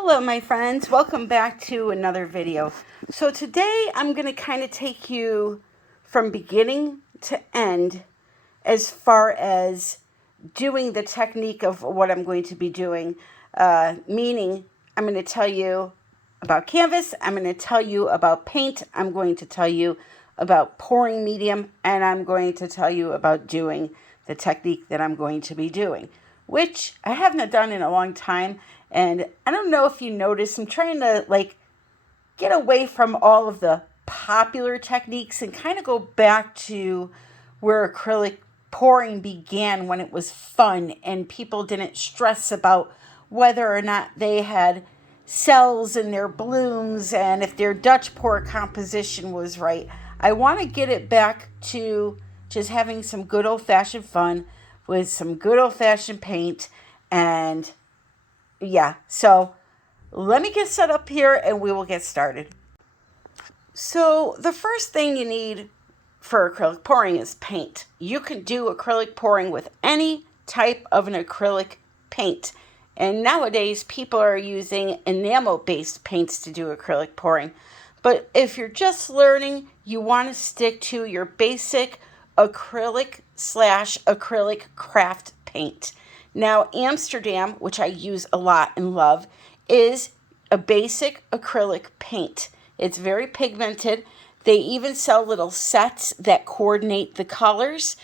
Hello my friends, welcome back to another video. So today I'm going to kind of take you from beginning to end as far as doing the technique of what I'm going to be doing. Meaning I'm going to tell you about canvas, I'm going to tell you about paint, I'm going to tell you about pouring medium, and I'm going to tell you about doing the technique that I'm going to be doing, which I haven't done in a long time. And I don't know if you noticed, I'm trying to get away from all of the popular techniques and kind of go back to where acrylic pouring began, when it was fun and people didn't stress about whether or not they had cells in their blooms and if their Dutch pour composition was right. I want to get it back to just having some good old-fashioned fun with some good old-fashioned paint. And yeah, so let me get set up here and we will get started. So the first thing you need for acrylic pouring is paint. You can do acrylic pouring with any type of an acrylic paint. And nowadays people are using enamel-based paints to do acrylic pouring. But if you're just learning, you want to stick to your basic acrylic/acrylic craft paint. Now, Amsterdam, which I use a lot and love, is a basic acrylic paint. It's very pigmented. They even sell little sets that coordinate the colors.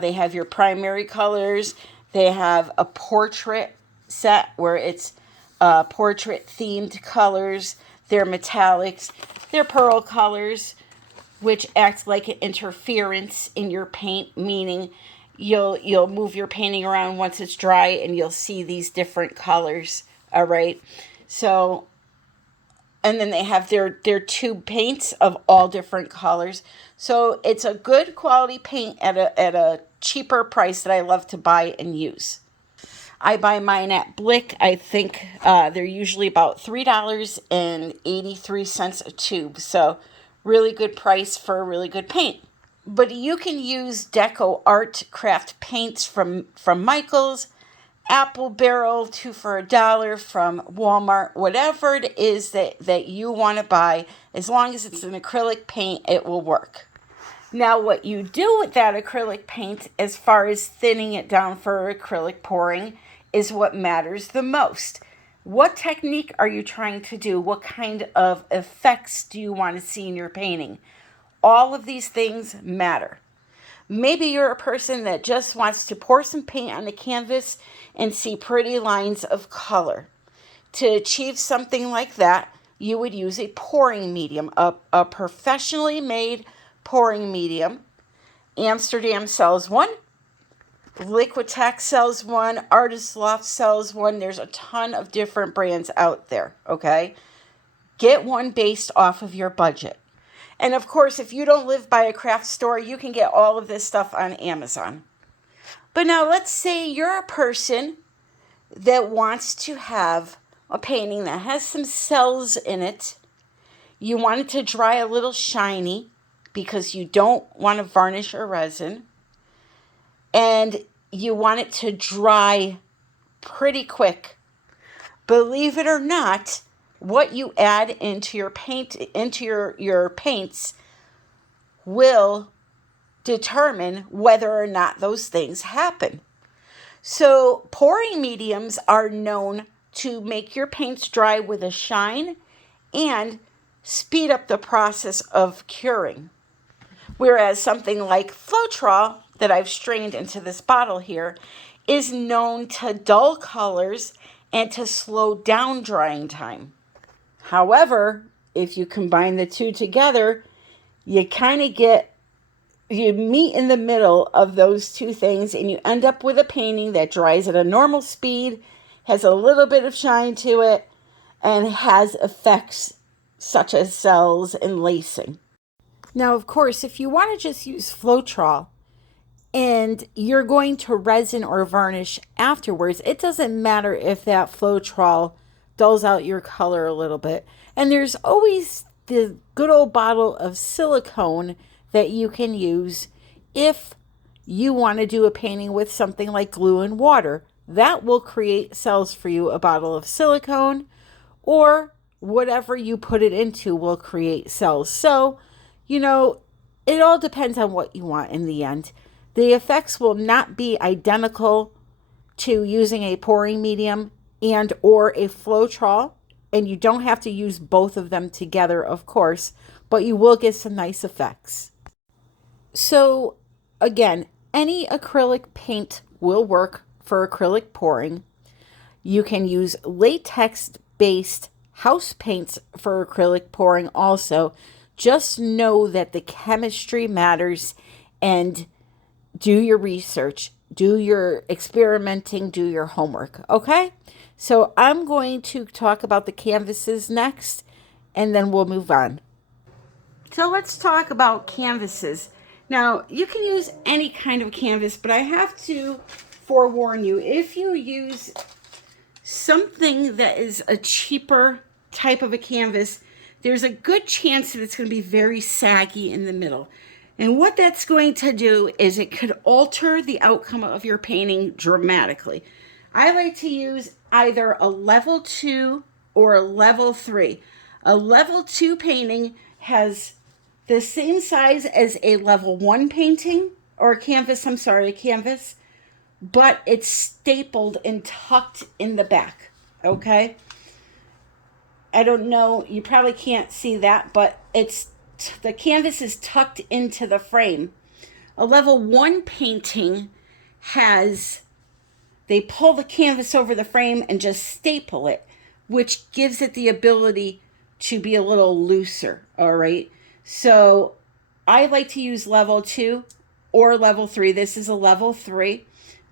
They have your primary colors. They have a portrait set where it's portrait-themed colors. They're metallics. They're pearl colors, which act like an interference in your paint, meaning you'll move your painting around once it's dry and you'll see these different colors. All right. So, and then they have their tube paints of all different colors. So it's a good quality paint at a cheaper price that I love to buy and use. I buy mine at Blick. I think they're usually about $3.83 a tube. So really good price for a really good paint. But you can use Deco Art craft paints from Michaels, Apple Barrel, 2 for $1 from Walmart, whatever it is that you want to buy. As long as it's an acrylic paint, it will work. Now, what you do with that acrylic paint, as far as thinning it down for acrylic pouring, is what matters the most. What technique are you trying to do? What kind of effects do you want to see in your painting? All of these things matter. Maybe you're a person that just wants to pour some paint on the canvas and see pretty lines of color. To achieve something like that, you would use a pouring medium, a professionally made pouring medium. Amsterdam sells one. Liquitex sells one. Artist Loft sells one. There's a ton of different brands out there, okay? Get one based off of your budget. And of course, if you don't live by a craft store, you can get all of this stuff on Amazon. But now let's say you're a person that wants to have a painting that has some cells in it. You want it to dry a little shiny because you don't want to varnish or resin. And you want it to dry pretty quick. Believe it or not, what you add into your paint, into your paints, will determine whether or not those things happen. So pouring mediums are known to make your paints dry with a shine and speed up the process of curing. Whereas something like Floetrol that I've strained into this bottle here is known to dull colors and to slow down drying time. However, if you combine the two together, you meet in the middle of those two things and you end up with a painting that dries at a normal speed, has a little bit of shine to it, and has effects such as cells and lacing. Now, of course, if you want to just use Floetrol and you're going to resin or varnish afterwards, it doesn't matter if that Floetrol dulls out your color a little bit. And there's always the good old bottle of silicone that you can use if you want to do a painting with something like glue and water. That will create cells for you, a bottle of silicone. or whatever you put it into will create cells. So, it all depends on what you want in the end. The effects will not be identical to using a pouring medium and or a Floetrol, and you don't have to use both of them together, of course, but you will get some nice effects. So again, any acrylic paint will work for acrylic pouring. You can use latex-based house paints for acrylic pouring also. Just know that the chemistry matters, and do your research, do your experimenting, do your homework, okay? So I'm going to talk about the canvases next, and then we'll move on. So let's talk about canvases. Now, you can use any kind of canvas, but I have to forewarn you, if you use something that is a cheaper type of a canvas, there's a good chance that it's going to be very saggy in the middle. And what that's going to do is it could alter the outcome of your painting dramatically. I like to use either a level 2 or a level 3. A level 2 painting has the same size as a level 1 painting, or a canvas, but it's stapled and tucked in the back, okay? I don't know, you probably can't see that, but the canvas is tucked into the frame. A level 1 painting they pull the canvas over the frame and just staple it, which gives it the ability to be a little looser, all right? So I like to use level 2 or level 3. This is a level 3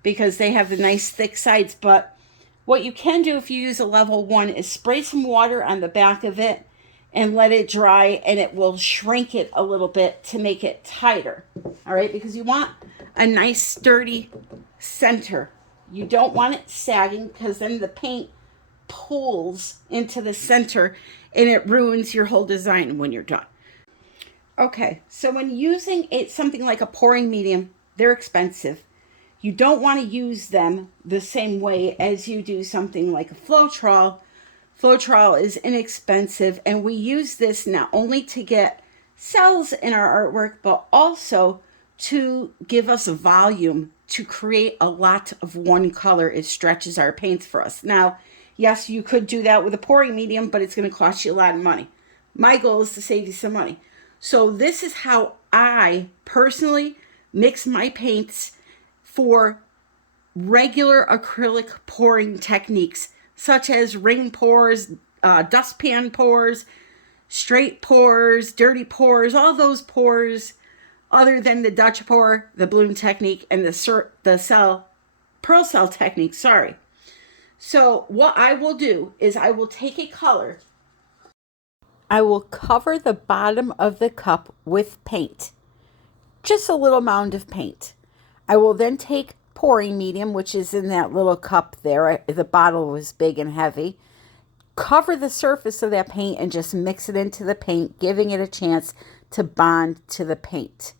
because they have the nice thick sides, but what you can do if you use a level 1 is spray some water on the back of it and let it dry, and it will shrink it a little bit to make it tighter, all right? Because you want a nice sturdy center. You don't want it sagging, because then the paint pulls into the center and it ruins your whole design when you're done. Okay, so when using something like a pouring medium, they're expensive. You don't want to use them the same way as you do something like a Floetrol. Floetrol is inexpensive, and we use this not only to get cells in our artwork, but also to give us a volume to create a lot of one color. It stretches our paints for us. Now, yes, you could do that with a pouring medium, but it's going to cost you a lot of money. My goal is to save you some money. So this is how I personally mix my paints for regular acrylic pouring techniques, such as ring pours, dustpan pours, straight pours, dirty pours, all those pours other than the Dutch pour, the bloom technique, and the pearl cell technique, sorry. So what I will do is I will take a color. I will cover the bottom of the cup with paint, just a little mound of paint. I will then take pouring medium, which is in that little cup there. The bottle was big and heavy. Cover the surface of that paint and just mix it into the paint, giving it a chance to bond to the paint.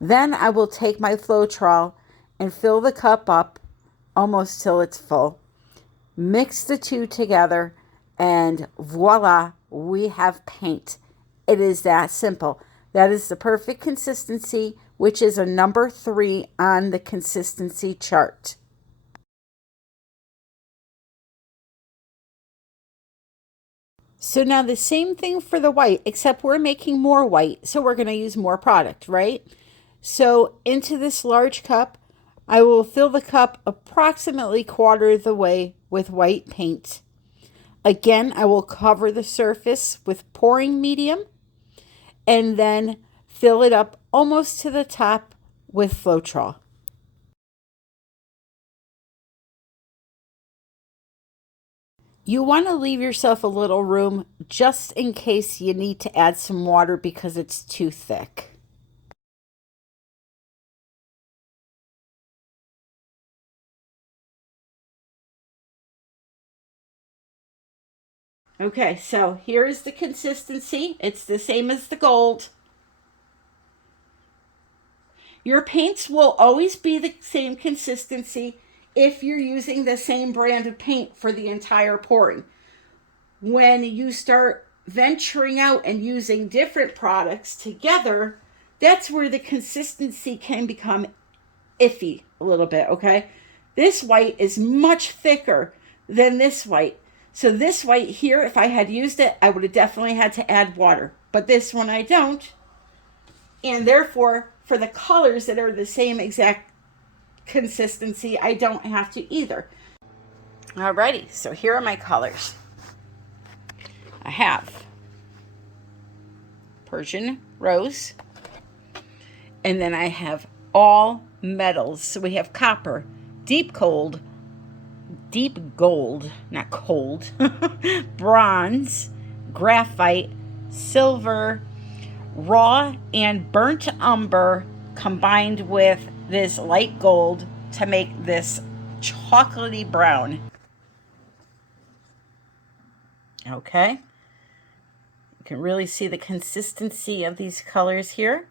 Then I will take my Floetrol and fill the cup up almost till it's full. Mix the two together, and voila, we have paint. It is that simple. That is the perfect consistency, which is a number 3 on the consistency chart. So now the same thing for the white, except we're making more white, so we're going to use more product, right? So into this large cup, I will fill the cup approximately quarter of the way with white paint. Again, I will cover the surface with pouring medium and then fill it up almost to the top with Floetrol. You want to leave yourself a little room just in case you need to add some water because it's too thick. Okay, so here is the consistency. It's the same as the gold. Your paints will always be the same consistency if you're using the same brand of paint for the entire pouring. when you start venturing out and using different products together, that's where the consistency can become iffy a little bit, okay? This white is much thicker than this white. So this white here, if I had used it, I would have definitely had to add water. But this one I don't. And therefore, for the colors that are the same exact consistency, I don't have to either. Alrighty, so here are my colors. I have Persian rose, and then I have all metals. So we have copper, deep gold, not cold, bronze, graphite, silver, raw and burnt umber combined with this light gold to make this chocolatey brown. Okay, you can really see the consistency of these colors here.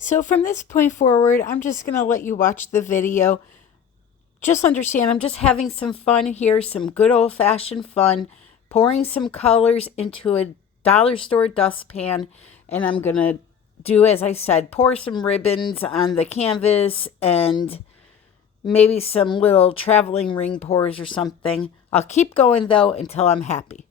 So from this point forward, I'm just going to let you watch the video. Just understand, I'm just having some fun here, some good old-fashioned fun, pouring some colors into a dollar store dustpan, and I'm going to do, as I said, pour some ribbons on the canvas and maybe some little traveling ring pours or something. I'll keep going, though, until I'm happy.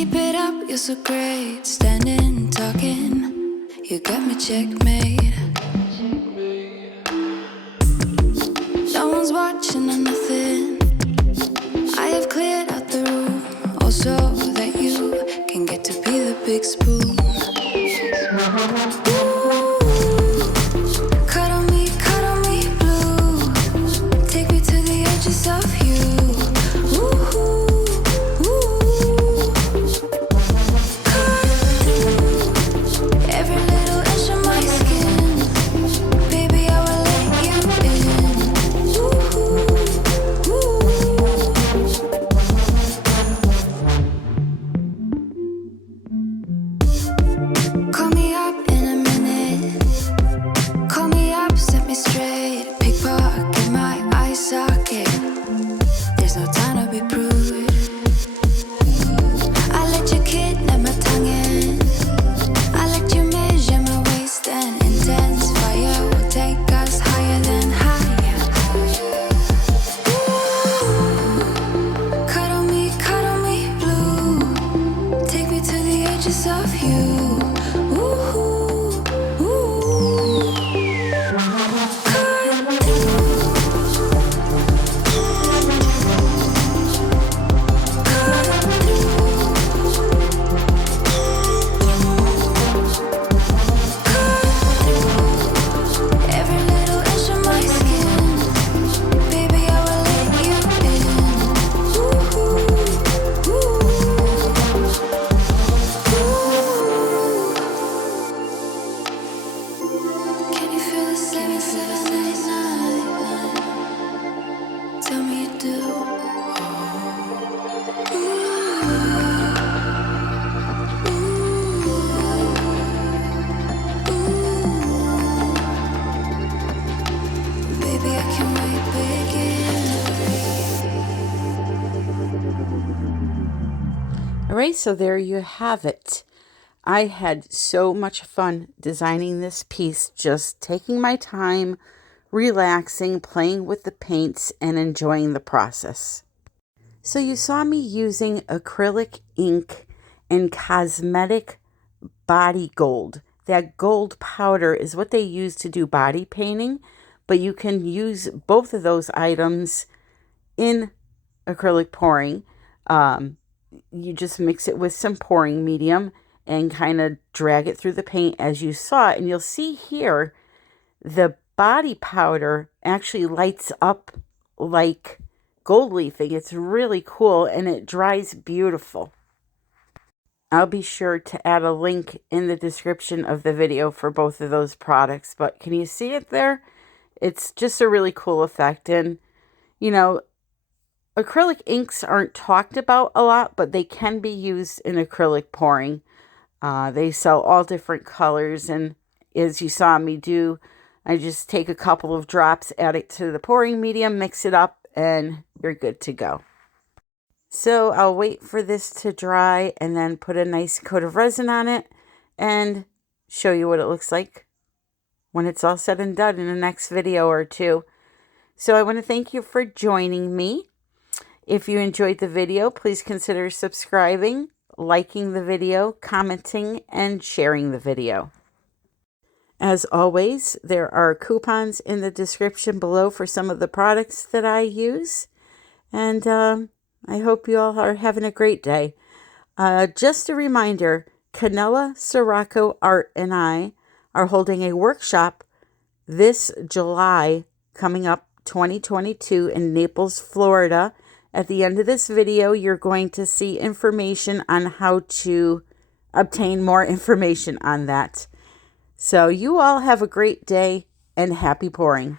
Keep it up, you're so great. Standing, talking, you got me checkmate. No one's watching or nothing. I have cleared out the room, also that you can get to be the big spoon. Cuddle me blue. Take me to the edges of you. Ooh, ooh. Cut through every little inch of my skin. Baby, I will let you in. Ooh, ooh. Call me up in a minute. Call me up, set me straight. Pickpocket my eye socket. There's no time to be prude. I let you kidnap my tongue in. I let you measure my waist and intense fire will take us higher than higher. Ooh, cuddle me blue. Take me to the edges of you. Ooh, ooh. Cut every little inch of my skin. Baby, I will let you in. Ooh, ooh. Can you feel the 7799? Tell me you do. Baby, I can't wait, begin. All right, so there you have it. I had so much fun designing this piece, just taking my time, relaxing, playing with the paints, and enjoying the process. So you saw me using acrylic ink and Cosmetic body gold. That gold powder is what they use to do body painting, but you can use both of those items in acrylic pouring. You just mix it with some pouring medium and kind of drag it through the paint as you saw it. And you'll see here, the body powder actually lights up like gold leafing. It's really cool and it dries beautiful. I'll be sure to add a link in the description of the video for both of those products. But can you see it there? It's just a really cool effect. And, you know, acrylic inks aren't talked about a lot, but they can be used in acrylic pouring. They sell all different colors, and as you saw me do, I just take a couple of drops, add it to the pouring medium, mix it up, and you're good to go. So I'll wait for this to dry and then put a nice coat of resin on it and show you what it looks like when it's all said and done in the next video or two. So I want to thank you for joining me. If you enjoyed the video, please consider subscribing, liking the video, commenting, and sharing the video. As always, there are coupons in the description below for some of the products that I use. And I hope you all are having a great day. Just a reminder, Kanella Ciraco and I are holding a workshop this July coming up 2022 in Naples, Florida. At the end of this video, you're going to see information on how to obtain more information on that. So you all have a great day and happy pouring.